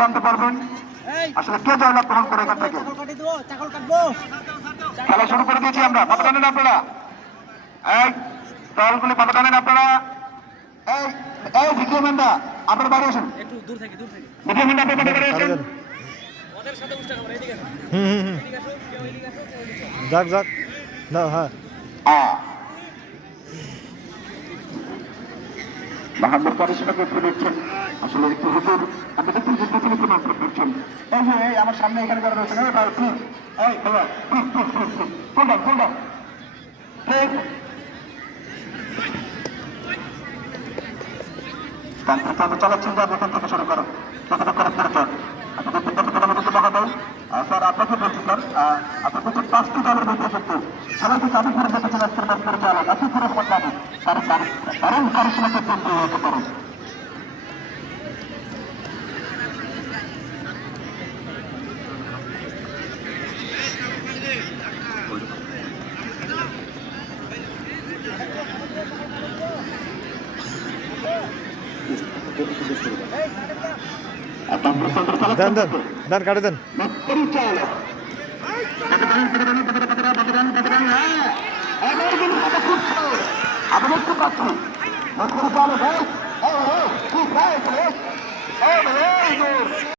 জানতে পারবেন আসলে কে জয়লাভ গ্রহণ করে এখান থেকে। খেলা শুরু করে দিয়েছি আমরা। পাতা টানেন আপনারা, এই দলগুলি পাতা টানেন আপনারা। এই এই দ্বিতীয় মেন্ডা আপনার বাড়ি আসেন, দ্বিতীয় মেন্ডা আপনার বাড়ি আসেন। যাক যাক না, হ্যাঁ বাহাদুর কারিশমাকে একটু দেখছেন, আসলে একটু হুজুর আপনি একটু হুজুর একটু মাফ করছেন। এই যে এই আমার সামনে এখানে যারা রয়েছেন, এই ভাই প্লিজ, এই ভাইয়া please please please please full down full down please. তারপর চালাচ্ছেন যে এখান থেকে শুরু করো, যতটা খরচ করেছেন আপনাদের যতটা মতো টাকা দেয়। স্যার আপনাকে বলছি স্যার, আপনার হচ্ছে 5টি দলের মধ্যে কিন্তু সবাইকে চাবি করে দেখেছেন আজকের ম্যাচ পরিচালক আসিফুর রহমান বাবু, তার কারণ কারিশমাকে কিন্তু হতে পারেন। দেন দেন দেন কাটে দেন। আপনাদের একটু পাচ্ছি